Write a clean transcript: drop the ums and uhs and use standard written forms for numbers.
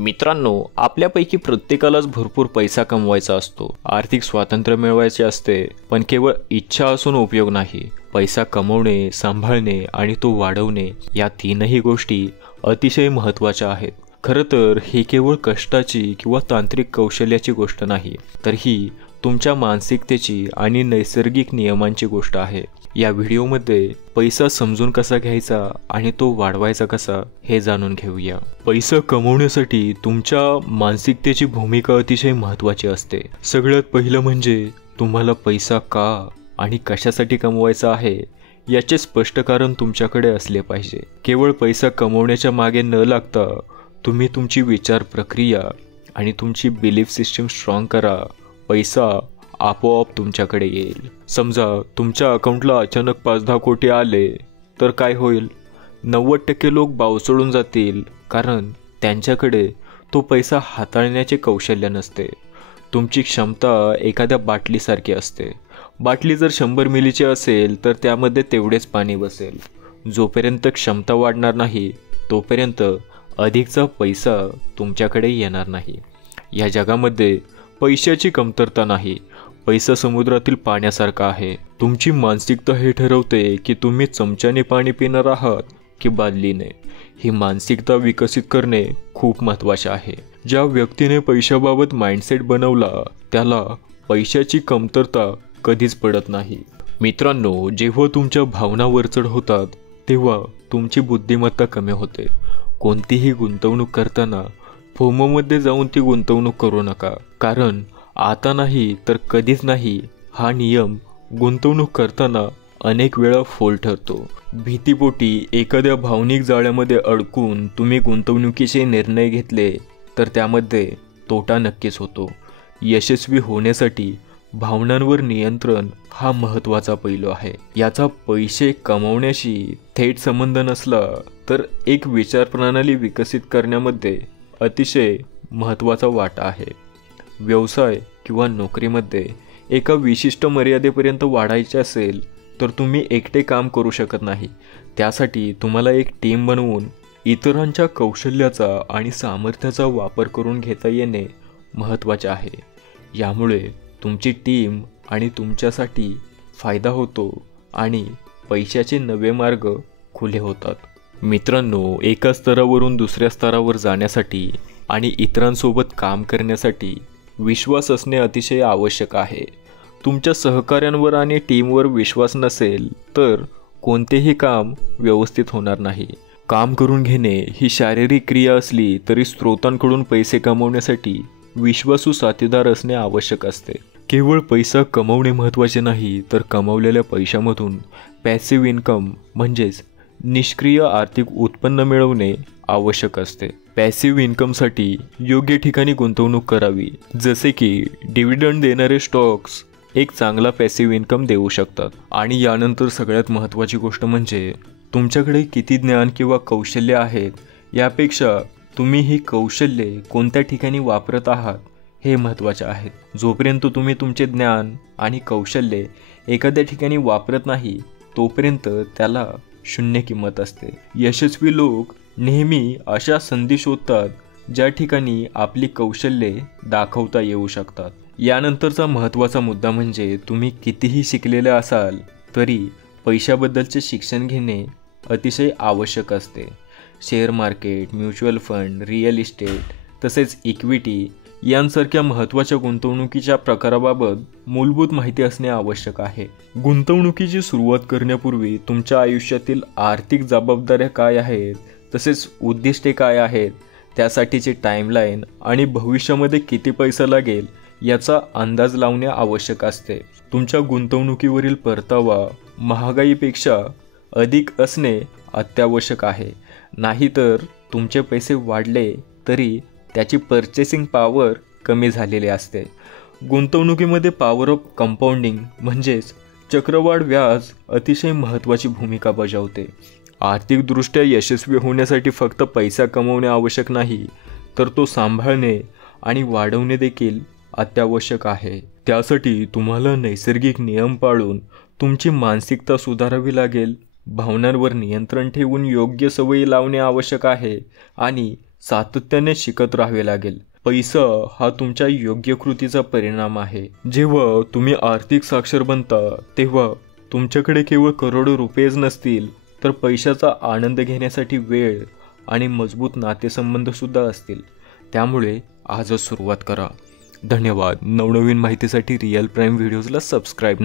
मित्रांनो, आपल्यापैकी प्रत्येकालाच भरपूर पैसा कमवायचा असतो, आर्थिक स्वातंत्र्य मिळवायचे असते, पण केवळ इच्छा असून उपयोग नाही. पैसा कमवणे, सांभाळणे आणि तो वाढवणे या तीनही गोष्टी अतिशय महत्त्वाच्या आहेत. खरं तर ही केवळ कष्टाची किंवा तांत्रिक कौशल्याची गोष्ट नाही, तर ही तुमच्या मानसिकतेची आणि नैसर्गिक नियमांची गोष्ट आहे. या व्हिडिओमध्ये पैसा समजून कसा घ्यायचा आणि तो वाढवायचा कसा हे जाणून घेऊया. पैसा कमवण्यासाठी तुमच्या मानसिकतेची भूमिका अतिशय महत्त्वाची असते. सगळ्यात पहिलं म्हणजे तुम्हाला पैसा का आणि कशासाठी कमवायचा आहे याचे स्पष्ट कारण तुमच्याकडे असले पाहिजे. केवळ पैसा कमवण्याच्या मागे न लागता तुम्ही तुमची विचार प्रक्रिया आणि तुमची बिलीफ सिस्टीम स्ट्रॉंग करा. पैसा आपोआप तुमच्याकडे येईल. समजा तुमच्या अकाउंटला अचानक 5-10 कोटी आले तर काय होईल? 90% लोक बाव सोडून जातील, कारण त्यांच्याकडे तो पैसा हाताळण्याचे कौशल्य नसते. तुमची क्षमता एखाद्या बाटलीसारखी असते. बाटली जर 100 मिलीची असेल तर त्यामध्ये तेवढेच पाणी बसेल. जोपर्यंत क्षमता वाढणार नाही तोपर्यंत अधिकचा पैसा तुमच्याकडे येणार नाही. या जगामध्ये पैशाची कमतरता नाही. पैसा समुद्रातील पाण्यासारखा आहे. तुमची मानसिकता हे ठरवते की तुम्ही चमच्याने पाणी पिणार आहात की बादलीने. ही मानसिकता विकसित करणे खूप महत्त्वाचे आहे. ज्या व्यक्तीने पैशाबाबत माइंडसेट बनवला त्याला पैशाची कमतरता कधीच पडत नाही. मित्रांनो, जेव्हा तुमच्या भावना वरचढ होतात तेव्हा तुमची बुद्धिमत्ता कमी होते. कोणतीही गुंतवणूक करताना फोमोमध्ये जाऊन ती गुंतवणूक करू नका, कारण आता नाही तर कधीच नाही हा नियम गुंतवणूक करताना अनेक वेळा फोल ठरतो. भीतीपोटी एखाद्या भावनिक जाळ्यामध्ये अडकून तुम्ही गुंतवणुकीचे निर्णय घेतले तर त्यामध्ये तोटा नक्कीच होतो. यशस्वी होण्यासाठी भावनांवर नियंत्रण हा महत्त्वाचा पैलू आहे. याचा पैसे कमवण्याशी थेट संबंध नसला तर एक विचारप्रणाली विकसित करण्यामध्ये अतिशय महत्त्वाचा वाटा आहे. व्यवसाय किंवा नोकरीमध्ये एका विशिष्ट मर्यादेपर्यंत वाढायचे असेल तर तुम्ही एकटे काम करू शकत नाही. त्यासाठी तुम्हाला एक टीम बनवून इतरांच्या कौशल्याचा आणि सामर्थ्याचा वापर करून घेता येणे महत्त्वाचे आहे. यामुळे तुमची टीम आणि तुमच्यासाठी फायदा होतो आणि पैशाचे नवे मार्ग खुले होतात. मित्रांनो, एका स्तरावरून दुसऱ्या स्तरावर जाण्यासाठी आणि इतरांसोबत काम करण्यासाठी विश्वास असणे अतिशय आवश्यक आहे. तुमच्या सहकाऱ्यांवर आणि टीमवर विश्वास नसेल तर कोणतेही काम व्यवस्थित होणार नाही. काम करून घेणे ही शारीरिक क्रिया असली तरी स्रोतांकडून पैसे कमवण्यासाठी विश्वासू साथीदार असणे आवश्यक असते. केवळ पैसा कमवणे महत्त्वाचे नाही, तर कमवलेल्या पैशामधून पॅसिव्ह इन्कम म्हणजेच निष्क्रिय आर्थिक उत्पन्न मिळवणे आवश्यक असते. पॅसिव्ह इन्कमसाठी योग्य ठिकाणी गुंतवणूक करावी. जसे की डिव्हिडंड देणारे स्टॉक्स एक चांगला पॅसिव्ह इन्कम देऊ शकतात. आणि यानंतर सगळ्यात महत्त्वाची गोष्ट म्हणजे तुमच्याकडे किती ज्ञान किंवा कौशल्य आहेत यापेक्षा तुम्ही ही कौशल्ये कोणत्या ठिकाणी वापरत आहात हे महत्त्वाचे आहे. जोपर्यंत तुम्ही तुमचे ज्ञान आणि कौशल्ये एखाद्या ठिकाणी वापरत नाही तोपर्यंत त्याला शून्य किंमत असते. यशस्वी लोक नेहमी अशा संधी शोधतात ज्या ठिकाणी आपली कौशल्ये दाखवता येऊ शकतात. यानंतरचा महत्त्वाचा मुद्दा म्हणजे तुम्ही कितीही शिकलेले असाल तरी पैशाबद्दलचे शिक्षण घेणे अतिशय आवश्यक असते. Share market, mutual fund, real estate तसेच इक्विटी यांसारख्या महत्त्वाच्या गुंतवणुकीच्या प्रकाराबाबत मूलभूत माहिती असणे आवश्यक आहे. गुंतवणुकीची सुरुवात करण्यापूर्वी तुमच्या आयुष्यातील आर्थिक जबाबदाऱ्या काय आहेत, तसेच उद्दिष्टे काय आहेत, त्यासाठीची टाईमलाईन आणि भविष्यामध्ये किती पैसा लागेल याचा अंदाज लावणे आवश्यक असते. तुमच्या गुंतवणुकीवरील परतावा महागाईपेक्षा अधिक असणे अत्यावश्यक आहे. नाहीतर तुमचे पैसे वाढले तरी त्याची पर्चेसिंग पॉवर कमी झालेली असते. गुंतवणुकीमध्ये पॉवर ऑफ कंपाऊंडिंग म्हणजेच चक्रवाढ व्याज अतिशय महत्त्वाची भूमिका बजावते. आर्थिकदृष्ट्या यशस्वी होण्यासाठी फक्त पैसा कमवणे आवश्यक नाही, तर तो सांभाळणे आणि वाढवणे देखील अत्यावश्यक आहे. त्यासाठी तुम्हाला नैसर्गिक नियम पाळून तुमची मानसिकता सुधारावी लागेल. भावनांवर नियंत्रण ठेवून योग्य सवयी लावणे आवश्यक आहे आणि सातत्याने शिकत राहावे लागेल. पैसा हा तुमच्या योग्य कृतीचा परिणाम आहे. जेव्हा तुम्ही आर्थिक साक्षर बनता तेव्हा तुमच्याकडे केवळ करोडो रुपयेच नसतील, तर पैशाचा आनंद घेण्यासाठी वेळ आणि मजबूत नातेसंबंध सुद्धा असतील. त्यामुळे आजच सुरुवात करा. धन्यवाद. नवनवीन माहितीसाठी रिअल प्राईम व्हिडिओजला सबस्क्राईब